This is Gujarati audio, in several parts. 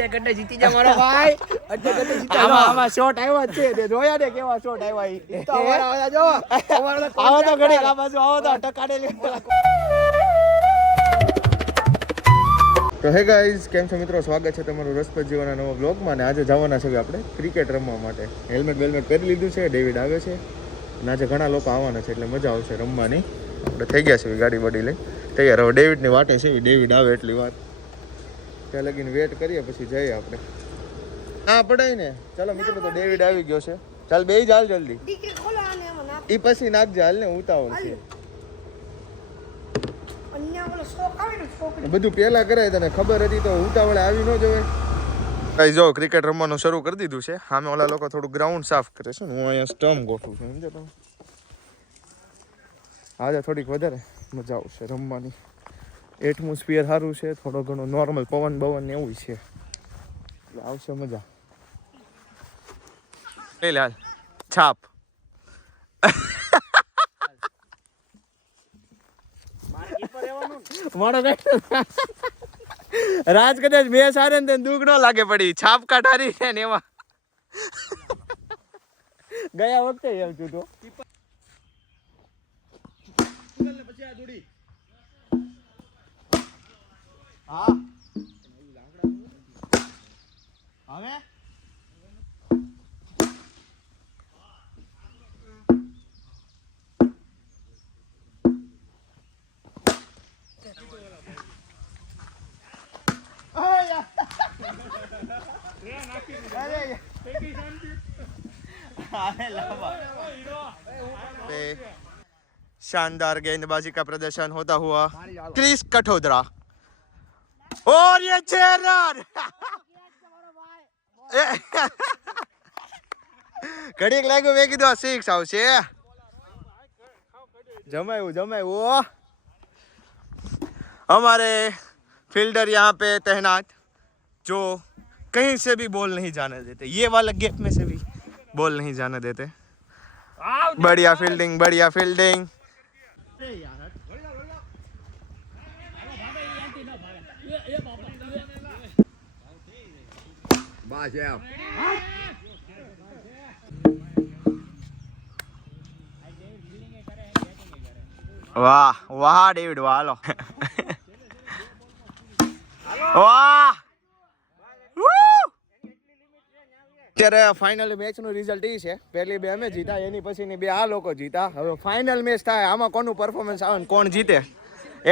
અડધે ઘંટે જીતી જા મારો ભાઈ. અડધે ઘંટે જીતી જા. આમાં શોટ આવ્યો જ છે. તે જોયા ને કેવા શોટ આવ્યા ઈ. તો અમારા જો. આવો તો ઘડી આ બાજુ આવો તો ટકાડે લે. તો હે ગાઈઝ, કેમ છો મિત્રો? સ્વાગત છે તમારું રસપ્રદ જીવનના નવા બ્લોગમાં. અને આજે જવાના છે આપણે ક્રિકેટ રમવા માટે. હેલ્મેટ વેલ્મેટ કરી લીધું છે, ડેવિડ આવે છે અને આજે ઘણા લોકો આવવાના છે એટલે મજા આવશે રમવાની. આપણે થઈ ગયા છે ગાડી બાડી લઈ તૈયાર. હવે ડેવિડની વાટે છે, ડેવિડ આવે એટલી વાત ત્યાં લગીને વેટ કરીએ પછી જઈએ આપણે. ના પડાય ને. ચાલો મિત્રો, તો ડેવિડ આવી ગયો છે. ચાલ બે જ હાલ જલ્દી. એ પછી નાખજે, હાલ ને ઉતાવળ છે. બધું પેલા કરાય, તને ખબર હતી તો ઉતાવળે આવી ન જવાય. કઈ જો ક્રિકેટ રમવાનું શરૂ કરી દીધું છે. સામે ઓલા લોકો થોડું ગ્રાઉન્ડ સાફ કરે છે ને હું અહીંયા સ્ટમ્પ ગોઠવું છું, સમજો તમે. આજે થોડીક વધારે મજા આવશે રમવાની. એટમોસ્ફિયર સારું છે, થોડો ઘણો નોર્મલ પવન બવન એવું છે એટલે આવશે મજા. લે હાલ છાપ. મારો રાજ કદાચ બે સારે ને દુઃખ ન લાગે પડી. છાપ કાઢારી છે ને એમાં ગયા વખતે એમ છું તો હા હવે शानदार गेंदबाजी का प्रदर्शन होता हुआ क्रिस कठोदरा और ये 6 रन. ઘડીક લાગ્યું, મેં કીધું આ 6 આવશે. જમાયું. हमारे फील्डर यहाँ पे तैनात जो कहीं से भी बॉल नहीं जाने देते. ये वाला गैप में से भी बॉल नहीं जाने देते. बढ़िया फील्डिंग. वाह डेविड, वाह लो. વાહ. અત્યારે ફાઇનલ મેચનું રિઝલ્ટ એ છે, પહેલી બે અમે જીતા, એની પછીની બે આ લોકો જીતા. હવે ફાઇનલ મેચ થાય, આમાં કોનું પરફોર્મન્સ આવે ને કોણ જીતે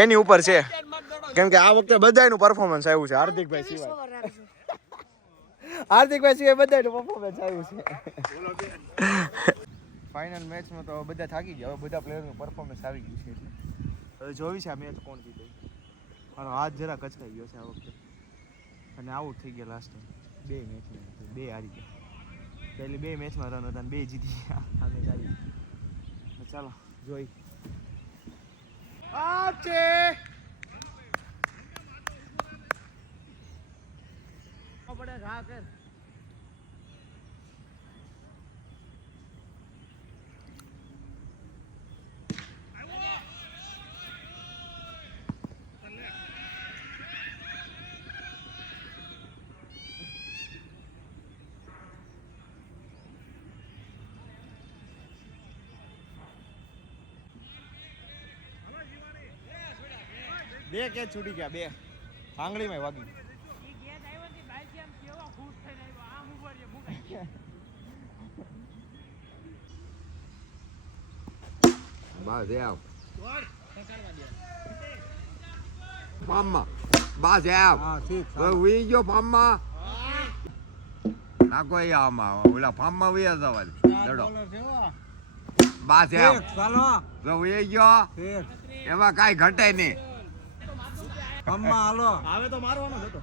એની ઉપર છે. કેમ કે આ વખતે બધાયનું પરફોર્મન્સ આવ્યું છે, હાર્દિકભાઈ સિવાય બધાયનું પરફોર્મન્સ આવ્યું છે. ફાઇનલ મેચમાં તો બધા થાકી ગયા, હવે બધા પ્લેયરનું પરફોર્મન્સ આવી ગયું છે. હવે જોવી છે આ મેચ કોણ જીતે. મારો હાથ જરા કચકાઈ ગયો છે આ વખતે અને આઉટ થઈ ગયા લાસ્ટ ટાઈમ. 2 મેચમાં 2 હારી ગયા. પહેલી 2 મેચમાં રન હતા અને 2 જીતી ગયા. આ મેચ હારી. ચાલો જોઈ. આ છે પડે ઘા કર. બે કેચ છૂટી ગયા, 2 આંગળીમાં વાગી. બસ આવ પામમાં, બસ આવ ઉઈ ગયો પામમાં. ના કોઈ આમાં ઓલા પામમાં ઉઈ જવા દડો. બસ આવ જો ઉઈ ગયો, એમાં કાંઈ ઘટે નહીં. હાલો આવે તો મારવાનો જ હતો.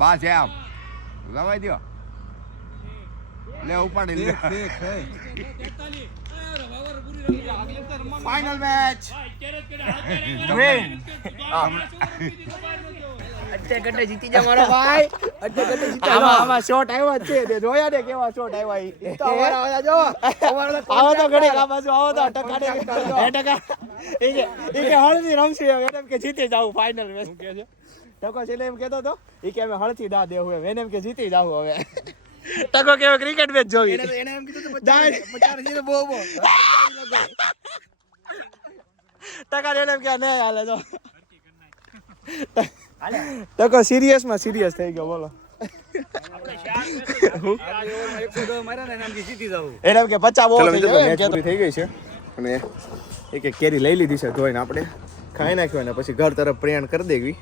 બસ આમ રવાઈ દો. લે ઉપાડી લે. Final match win. અડધે ઘંટે જીતી જા મારો ભાઈ. અડધે ઘંટે જીતી જા. આમાં શોટ આવ્યો જ છે. તે જોયા ને કેવા શોટ આવ્યા ઈ. તો અમારા જો આવો તો ઘડી આ બાજુ આવો તો ટકાડે ટકા. એ કે હળદી રમશે એમ કે જીતે જાવ ફાઇનલ મેચ. શું કહે છે? ટકો છેલ્લે એમ કહેતો હતો એ કે અમે હળથી દા દેવું એમ એને એમ કે જીતી જાવ હવે ટકો કે ક્રિકેટ મેચ જોવી એને એમ કીધું 50 બહુ બહુ ટકા એને એમ કે નહીં હાલે તો ટકો સિરિયસ થઈ ગયો બોલો એને એમ કે 50 બહુ થઈ ગયો એમ કહેતો. થઈ ગઈ છે અને એક કેરી લઈ લીધી છે ધોઈને આપણે ખાઈ નાખ્યું અને પછી ઘર તરફ પ્રયાણ કરી દેવી.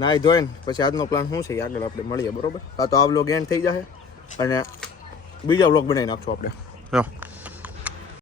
નાઈ ધોઈને પછી આજનો પ્લાન શું છે એ આગળ આપણે મળીએ બરોબર. કાં તો આ વ્લોગ એન્ડ થઈ જશે અને બીજા વ્લોગ બનાવી નાખશું આપણે.